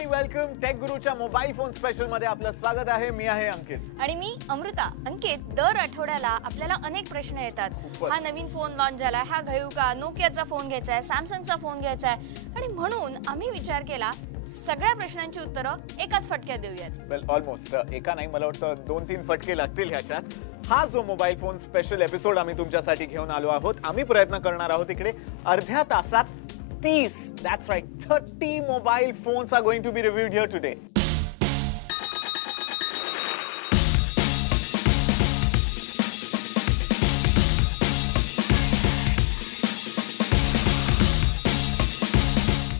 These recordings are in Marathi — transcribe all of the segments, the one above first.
आणि वेलकम टेक गुरुच्या मोबाईल फोन स्पेशल मध्ये आपलं स्वागत आहे. मी आहे अंकित आणि मी अमृता. अंकित, दर आठवड्याला आपल्याला अनेक प्रश्न येतात. हा नवीन फोन लॉन्च झालाय, हा घेऊ का, नोकियाचा फोन घ्यायचा आहे, सॅमसंगचा फोन घ्यायचा आहे, आणि म्हणून आम्ही विचार केला सगळ्या प्रश्नांची उत्तरं एकाच फटक्यात देऊयात. वेल ऑलमोस्ट एका नाही, मला वाटतं 2-3 फटके लागतील ह्याच्यात. हा जो मोबाईल फोन स्पेशल एपिसोड आम्ही तुमच्यासाठी घेऊन आलो आहोत. आम्ही प्रयत्न करणार आहोत इकडे अर्ध्या तासात 30, that's right, 30 mobile phones are going to be reviewed here today.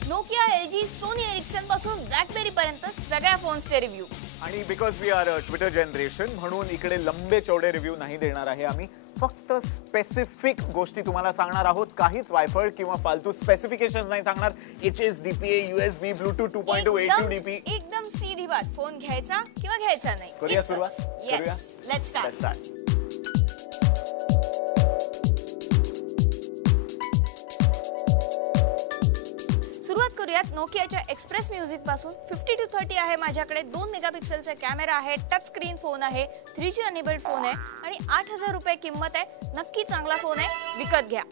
Nokia, LG, Sony Ericsson पासून ब्लॅकबेरी पर्यंत सगळ्या फोन्सचे रिव्ह्यू. आणि because we are a Twitter generation म्हणून इकडे लंबे चौडे रिव्ह्यू नाही देणार आहे आम्ही. फक्त स्पेसिफिक गोष्टी तुम्हाला सांगणार आहोत. काहीच वायफळ किंवा फालतू स्पेसिफिकेशन नाही सांगणार. HSDPA, USB, Bluetooth 2.2, A2DP. एकदम सीधी बात. फोन घ्यायचा किंवा घ्यायचा नाही. करूया सुरुवात. Yes, let's start. सुरुवात करूयात नोकियाच्या एक्सप्रेस म्युझिक पासून. 50-30 आहे माझ्याकडे. 2 मेगापिक्सेलचा कॅमेरा आहे, टच स्क्रीन फोन आहे, 3G अनेबल्ड फोन आहे आणि 8,000 रुपये किंमत आहे. नक्की चांगला फोन आहे, विकत घ्या.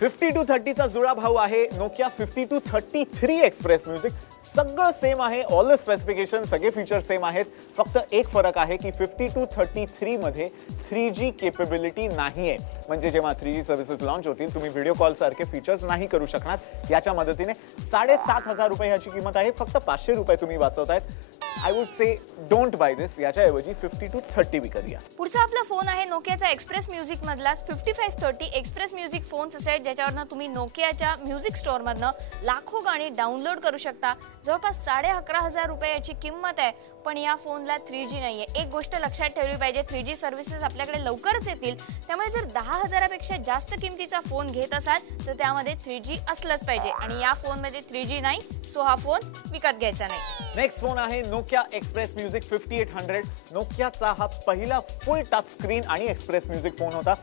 50-30 जुळा भाऊ आहे नोकिया 50-33 एक्सप्रेस म्युझिक. सगळं सेम आहे, ऑल द स्पेसिफिकेशन, सगळे फीचर सेम आहेत. फक्त एक फरक आहे की 50-33 मध्ये 3G केपेबिलिटी नाहीये. म्हणजे जेव्हा 3G सर्व्हिसेस लॉन्च होतील तुम्ही व्हिडिओ कॉल सारखे फीचर्स नाही करू शकणार. याच्या मदतीने 7,500 रुपये ह्याची किंमत आहे. फक्त 500 रुपये तुम्ही वाचवतायत. I would say don't buy this. याच्याऐवजी 50-30 विकत घ्या. पुढचा आपला फोन आहे नोकियाचा एक्सप्रेस म्युझिक मधला 5530 एक्सप्रेस म्युझिक फोनचं सेट, ज्याच्यावरनं तुम्ही नोकियाच्या म्युझिक स्टोअर मधनं लाखो गाणी डाउनलोड करू शकता. जवळपास 11,500 रुपये याची किंमत आहे. पण या फोनला 3G नाहीये. एक गोष्ट लक्षात ठेवली पाहिजे, 3G सर्व्हिसेस आपल्याकडे लवकरच येतील. त्यामुळे जर 10,000पेक्षा जास्त किमतीचा फोन घेत असाल तर त्यामध्ये 3G असलंच पाहिजे. आणि या फोनमध्ये 3G नाही, सो हा फोन विकत घ्यायचा नाही. नेक्स्ट फोन आहे नोकिया एक्सप्रेस म्युझिक 5800. नोकियाचा हा पहिला फुल टच स्क्रीन आणि एक्सप्रेस म्युझिक फोन होता.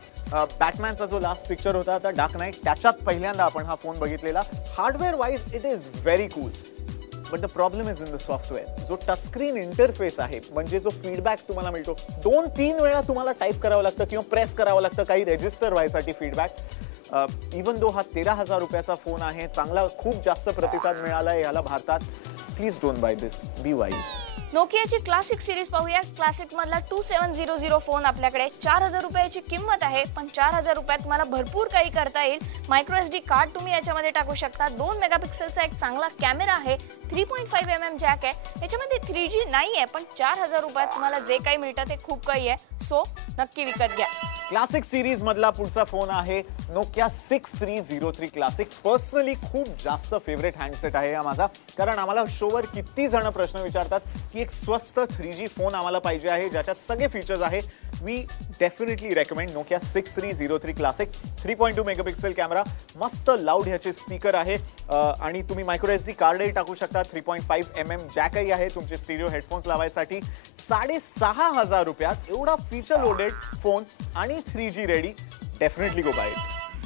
बॅटमॅनचा जो लास्ट पिक्चर होता आता डार्क नाईट, त्याच्यात पहिल्यांदा आपण हा फोन बघितलेला. Hardware wise it is very cool, but the problem is in the software. जो टच स्क्रीन इंटरफेस आहे, म्हणजे जो फीडबॅक तुम्हाला मिळतो, 2-3 वेळा तुम्हाला टाईप करावं लागतं किंवा प्रेस करावं लागतं काही रजिस्टर व्हायसाठी फीडबॅक. इवन दो हा 13,000 रुपयाचा फोन आहे, चांगला खूप जास्त प्रतिसाद मिळाला याला भारतात. Please don't buy this, be wise. नोकियाची क्लासिक सिरीज पाहूया. क्लासिक मधला 2700 फोन आपल्याकडे 4,000 रुपयाची किंमत आहे. पण 4,000 रुपयात तुम्हाला भरपूर काही करता येईल. मायक्रो SD कार्ड तुम्ही याच्यामध्ये टाकू शकता. 2 मेगापिक्सेलचा एक चांगला कॅमेरा आहे, 3.5mm जॅक आहे. याच्यामध्ये 3G नाही आहे, पण 4,000 रुपयात तुम्हाला जे काही मिळतं ते खूप काही आहे. सो नक्की विकत घ्या. क्लासिक सिरीज मधला पुढचा फोन आहे नोकिया 6303 क्लासिक. पर्सनली खूप जास्त फेवरेट हँडसेट आहे हा माझा, कारण आम्हाला शोवर किती जण प्रश्न विचारतात की एक स्वस्त 3G फोन आम्हाला पाहिजे आहे ज्याच्यात सगळे फीचर्स आहे. We definitely recommend Nokia 6303 classic. 3.2 megapixel camera, मस्त लाऊड ह्याचे स्पीकर आहे आणि तुम्ही मायक्रो SD कार्डही टाकू शकता. 3.5mm जॅकही आहे तुमचे स्टिरिओ हेडफोन्स लावायसाठी. 6,500 रुपयात एवढा फीचर लोडेड फोन आणि 3G ready. Definitely go buy it.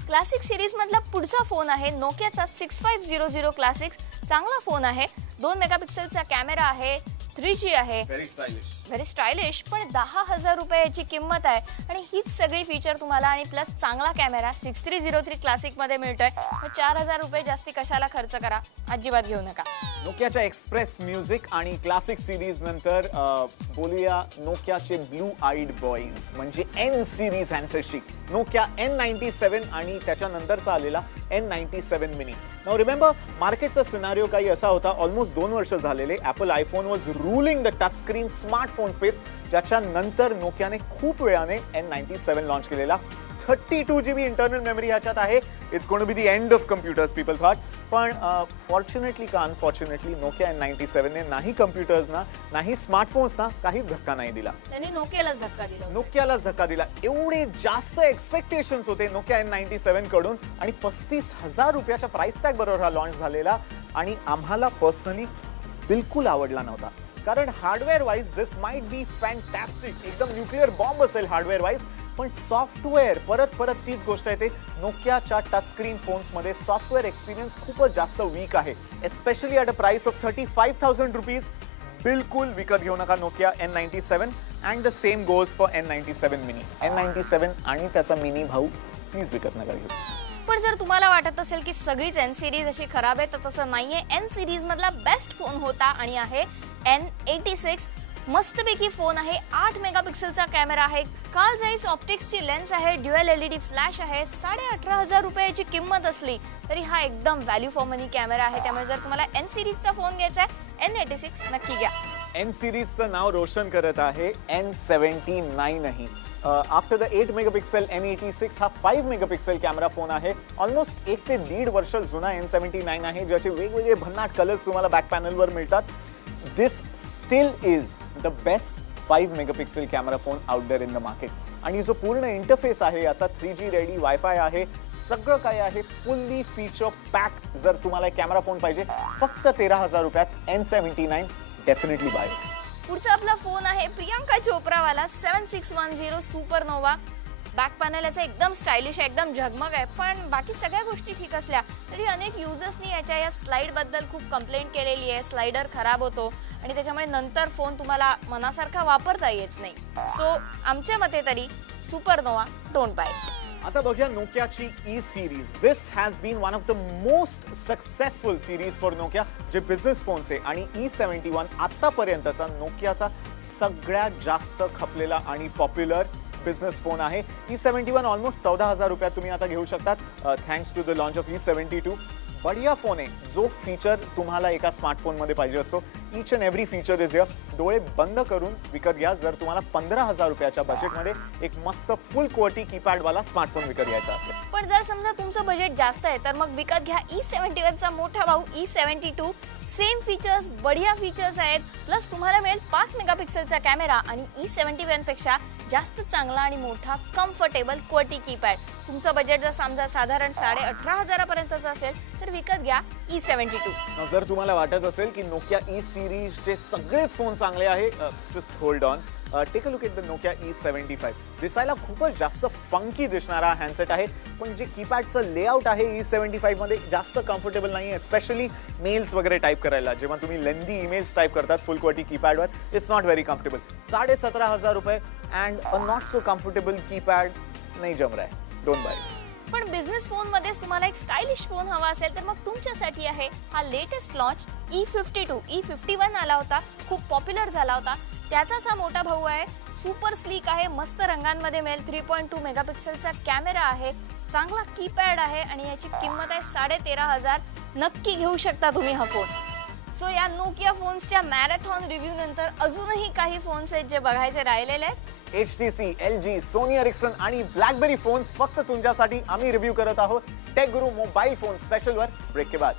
Classic series मधला पुढचा फोन आहे नोकियाचा 6500 क्लासिक. चांगला फोन आहे. 2 मेगापिक्सेलचा कॅमेरा आहे, 3G आहे, व्हेरी स्टायलिश. पण 10,000 रुपये याची किंमत आहे. आणि हीच सगळी फीचर तुम्हाला आणि प्लस चांगला कॅमेरा 6303 क्लासिक मध्ये मिळतोय. 4,000 रुपये जास्ती कशाला खर्च करा, अजिबात घेऊ नका. नोकियाच्या एक्सप्रेस म्युझिक आणि क्लासिक सिरीज नंतर बोलूया नोकियाचे ब्लू आईड बॉईज म्हणजे N सिरीज हँडसेटची. नोकिया N97 आणि त्याच्यानंतरचा आलेला N97 मिनी. नाउ रिमेंबर, मार्केटचा सिनारिओ काही असा होता. ऑलमोस्ट 2 वर्ष झालेले Apple iPhone was ruling the touch screen smartphone space. ज्याच्यानंतर नोकियाने खूप वेळाने N97 लॉन्च केलेला. 32GB इंटरनल मेमरी ह्याच्यात आहे. It's going to be the end of computers people thought. पण फॉर्च्युनेटली का अनफॉर्च्युनेटली नोकिया N97 ने नाही कम्प्युटर्सना नाही स्मार्टफोन्सना काहीच धक्का नाही दिला. त्यांनी नोकियालाच धक्का दिला. एवढे जास्त एक्सपेक्टेशन्स होते नोकिया N97 कडून आणि 35,000 रुपयाच्या प्राइस टॅग बरोबर हा लॉन्च झालेला आणि आम्हाला पर्सनली बिलकुल आवडला नव्हता. कारण hardware wise this might be fantastic, एकदम न्यूक्लिअर बॉम्ब असेल हार्डवेअर वाईज, पण सॉफ्टवेअर परत तीच गोष्ट येते. नोकियाच्या टच स्क्रीन फोन्समध्ये सॉफ्टवेअर एक्सपिरियन्स खूपच जास्त वीक आहे, especially at a price of 35,000 rupees. बिलकुल विकत घेऊ नका Nokia N97 and the same goes for N97 mini. N97 आणि त्याचा मिनी भाऊ प्लीज विकत नका घेऊ. पण जर तुम्हाला वाटत असेल की सगळीच एन सिरीज अशी खराब आहे, तर तसं नाहीये. एन सिरीज मधला बेस्ट फोन होता आणि आहे N86. मस्तपैकी फोन आहे. 8 मेगापिक्सेलचा कॅमेरा आहे, कार्ल झाइस ऑप्टिक्सची लेन्स आहे, ड्युअल LED फ्लॅश आहे. 18,500 रुपयाची किंमत असली तरी हा एकदम व्हॅल्यू फॉर मनी कॅमेरा आहे. त्यामुळे जर तुम्हाला एन सिरीजचा फोन घ्यायचा आहे N86 नक्की घ्या. एन सिरीजचं नाव रोशन करत आहे N79 he. After the 8 megapixel N86 हा 5 मेगापिक्सेल कॅमेरा फोन आहे. ऑलमोस्ट 1 ते 1.5 वर्ष जुना N79 आहे, ज्याचे वेगवेगळे भन्नाट कलर्स तुम्हाला बॅक पॅनलवर मिळतात. This still is the best 5 megapixel camera phone out there in the market. आणि जो पूर्ण इंटरफेस आहे याचा 3G रेडी, वायफाय आहे, सगळं काय आहे, फुल्ली फीचर पॅक. जर तुम्हाला कॅमेरा फोन पाहिजे फक्त 13,000 रुपयात N79 डेफिनेटली बाय. पुढचा आपला फोन आहे प्रियांका चोप्रावाला 7610 सुपरनोवा. बॅक पॅनल याचा एकदम स्टायलिश आहे, एकदम झगमग आहे. पण बाकी सगळ्या गोष्टी ठीक असल्या तरी अनेक युजर्सनी याच्या या स्लाइड बद्दल खूप कंप्लेंट केलेली आहे. स्लाइडर खराब होतो आणि त्याच्यामुळे नंतर फोन तुम्हाला मनासारखा वापरता येत नाही. सो आमच्या मते तरी सुपरनोवा डोंट बाय. आता बघूया नोकियाची E series. This has been one of the most successful series for Nokia, जे बिझनेस फोन्स आहे. आणि E71 आतापर्यंतचा नोकियाचा सगळ्यात जास्त खपलेला आणि पॉप्युलर बिझनेस फोन आहे. E71 ऑलमोस्ट 14,000 रुपयात तुम्ही आता घेऊ शकतात, thanks to the launch of E72. बढिया फोन आहे, जो फीचर तुम्हाला एका स्मार्टफोनमध्ये पाहिजे असतो. Each and every feature is here. डोळे बंद करून विकत घ्या जर तुम्हाला 15,000 रुपयाच्या बजेटमध्ये एक मस्त फुल क्वालिटी कीपॅडवाला स्मार्टफोन विकत घ्यायचा असेल. पण जर समजा तुमचं बजेट जास्त आहे तर मग विकत घ्या E71 चा मोठा भाऊ E72. सेम फीचर्स, बढिया फीचर्स आहेत, प्लस तुम्हाला मिळेल 5 मेगापिक्सेलचा कॅमेरा आणि E71 पेक्षा जास्त चांगला आणि मोठा कम्फर्टेबल क्वालिटी कीपॅड. तुमचं बजेट जर समजा साधारण 18,500 पर्यंतचं असेल तर विकत घ्या E72. जर तुम्हाला वाटत असेल की नोकिया ई सिरीजचे सगळेच फोन चांगले आहे, just hold on. Take a look at the Nokia E75. दिसायला खूपच जास्त फंकी दिसणारा हँडसेट आहे, पण जे कीपॅडचं लेआउट आहे E75 मध्ये जास्त कम्फर्टेबल नाही आहे, स्पेशली मेल्स वगैरे टाईप करायला. जेव्हा तुम्ही लेंदी ईमेल्स टाईप करतात फुल क्वालिटी कीपॅडवर, इट्स नॉट व्हेरी कम्फर्टेबल. 17,500 रुपये and a not so comfortable keypad नाही जम रहा है. Don't buy. पण बिझनेस फोन मध्येच तुम्हाला एक स्टायलिश फोन हवा असेल तर मग तुमच्यासाठी आहे हा लेटेस्ट लॉन्च E52. E51 आला होता, खूप पॉप्युलर झाला होता. त्याचाच हा मोठा भाऊ आहे. सुपर स्लीक आहे, मस्त रंगांमध्ये मिळेल. 3.2 मेगापिक्सेलचा कॅमेरा आहे, चांगला कीपॅड आहे आणि याची किंमत आहे 13,500. नक्की घेऊ शकता तुम्ही हा फोन. सो या नोकिया फोन्सच्या मॅरेथॉन रिव्ह्यू नंतर अजूनही काही फोन्स आहेत जे बघायचे राहिलेले आहेत. HTC, LG, सोनी एरिक्सन आणि ब्लॅकबेरी फोन्स फक्त तुमच्यासाठी आम्ही रिव्ह्यू करत आहोत टेक गुरु मोबाईल फोन स्पेशलवर ब्रेक के बाद.